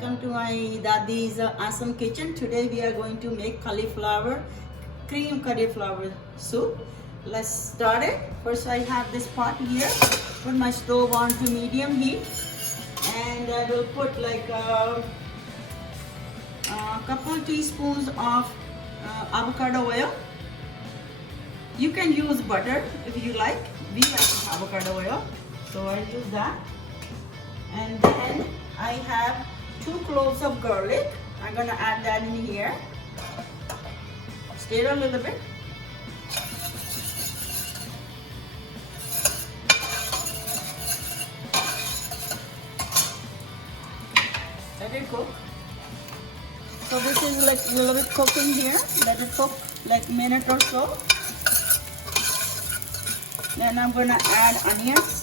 welcome to my Dadi's awesome kitchen. Today we are going to make cream cauliflower soup. Let's start it. First I have this pot here. Put my stove on to medium heat, and I will put like a couple teaspoons of avocado oil. You can use butter if you like. We like avocado oil, so I use that. And then I have 2 cloves of garlic. I'm gonna add that in here. Stir a little bit. Let it cook. So this is like a little bit cooking here. Let it cook like a minute or so. Then I'm gonna add onions.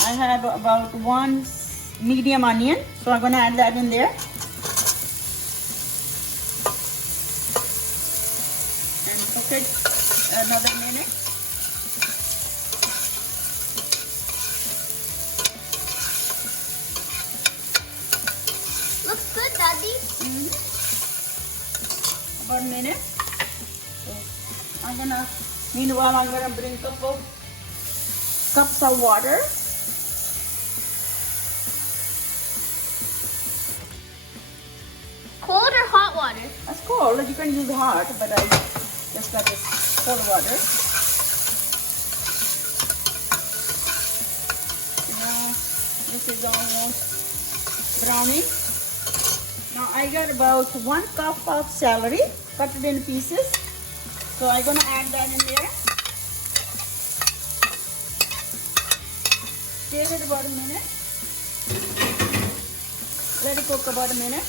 I have about 1 medium onion, so I'm gonna add that in there. And cook it another minute. Looks good, Daddy. About a minute. So meanwhile I'm gonna bring cups of water. Cold or hot water? That's cold. You can use hot, but I just got this cold water. Now this is almost browning. Now I got about 1 cup of celery, cut it in pieces. So I'm gonna add that in there. Stir it about a minute. Let it cook about a minute.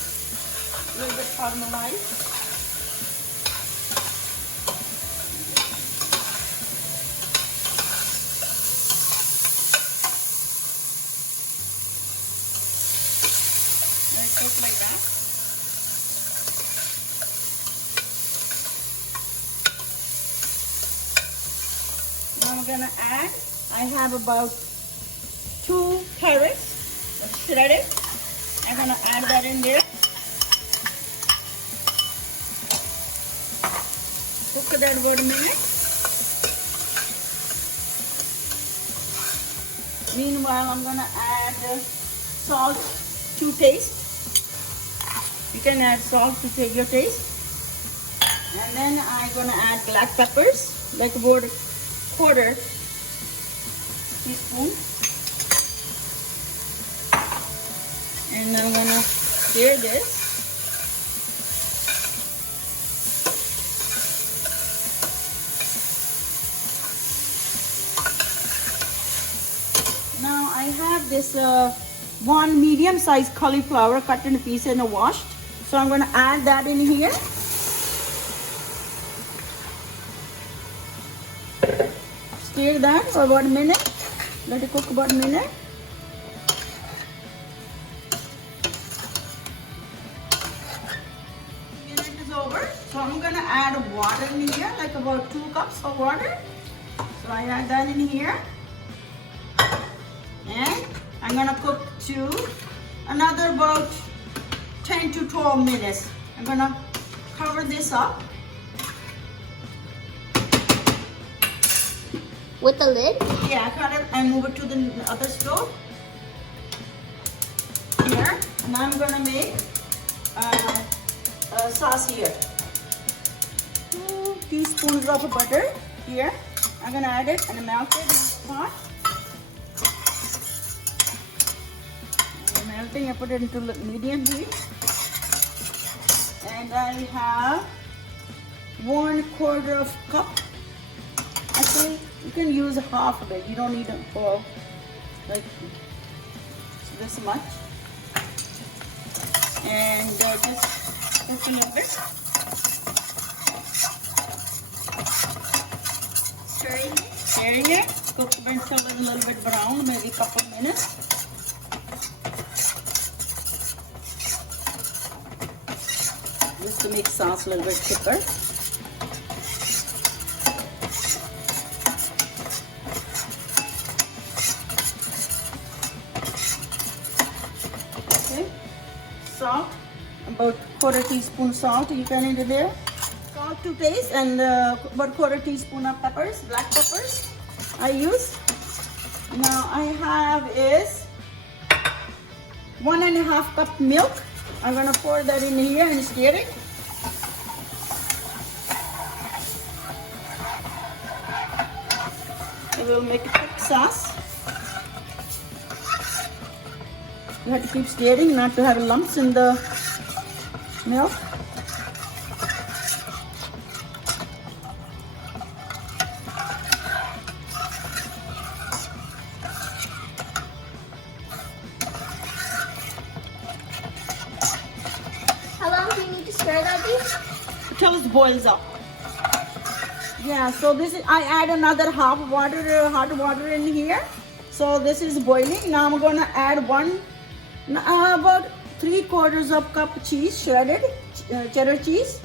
A little bit caramelized. Let it cook like that. Now I'm gonna add, I have about 2 carrots, shredded. I'm gonna add that in there. Cook that about a minute. Meanwhile, I'm gonna add salt to taste. You can add salt to take your taste. And then I'm gonna add black peppers, like about 1/4 teaspoon. And I'm gonna stir this. Now I have this 1 medium-sized cauliflower cut in pieces and washed. So I'm going to add that in here. Stir that for about a minute. Let it cook about a minute. Minute is over. So I'm going to add water in here, like about 2 cups of water. So I add that in here. And I'm gonna cook to another about 10 to 12 minutes. I'm gonna cover this up. With the lid? Yeah, I cut it and move it to the other stove. Here, and I'm gonna make a sauce here. 2 teaspoons of butter here. I'm gonna add it and melt it in the pot. I put it into medium heat, and I have 1/4 cup. Actually, you can use half of it. You don't need a whole, like this much. And just cook a little bit. Stirring it. Cook it until it's a little bit brown, maybe a couple minutes. Just to make sauce a little bit thicker. quarter teaspoon salt you can into there. Salt to taste, and about quarter teaspoon of peppers, black peppers I use. Now I have is 1.5 cup milk. I'm gonna pour that in here and stir it. It will make a thick sauce. You have to keep stirring not to have lumps in the milk. How long do you need to stir that, Dee? Till it boils up. Yeah, so this is, I add another hot water in here. So this is boiling. Now I'm gonna add about 3/4 of cup cheese, shredded cheddar cheese.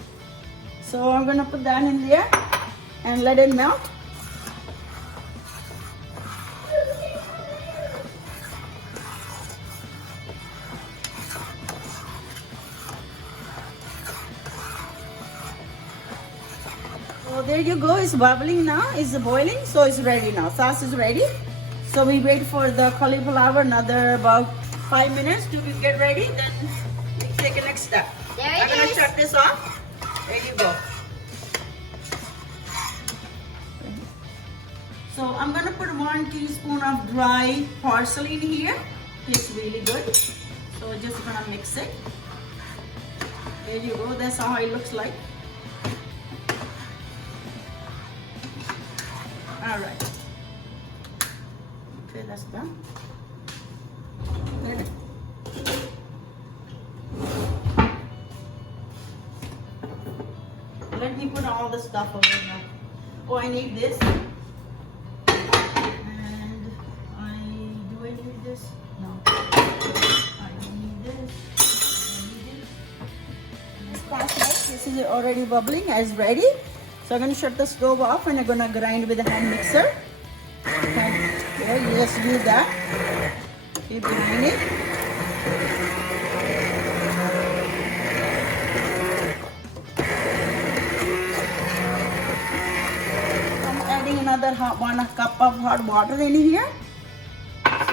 So I'm gonna put that in there and let it melt. So there you go, it's bubbling now, it's boiling, so it's ready now. Sauce is ready. So we wait for the cauliflower another about 5 minutes to get ready, then we take the next step. There I'm it gonna is. shut this off. There you go. So I'm gonna put 1 teaspoon of dry parsley in here. Tastes really good. So just gonna mix it. There you go, that's how it looks like. All right. Okay, that's done. Good. Let me put all the stuff over now. Oh, I need this. And do I need this? No. I don't need this. I need this. This is already bubbling, it's ready. So I'm gonna shut the stove off and I'm gonna grind with a hand mixer. Okay, there, you just do that. Keep grinding. I'm adding another 1 cup of hot water in here.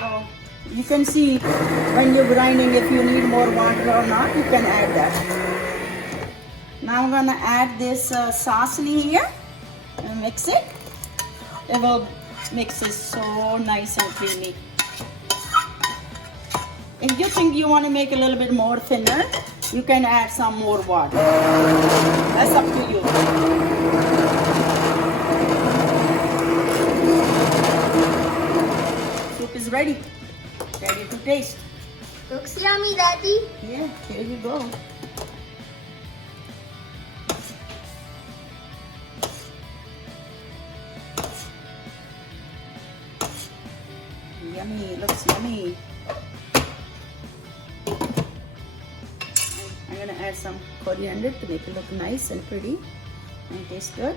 So you can see when you're grinding if you need more water or not, you can add that. Now I'm gonna add this sauce in here and mix it. It will mix it so nice and creamy. If you think you want to make it a little bit more thinner, you can add some more water. That's up to you. Soup is ready. Ready to taste. Looks yummy, Daddy. Yeah, here you go. Yummy, looks yummy. I'm gonna add some coriander to make it look nice and pretty and taste good.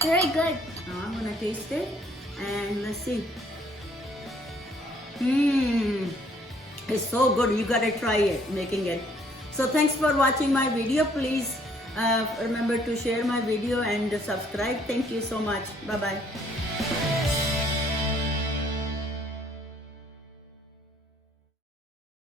Very good. Now I'm gonna taste it and let's see. It's so good. You gotta try it, making it. So thanks for watching my video. Please remember to share my video and subscribe. Thank you so much. Bye bye.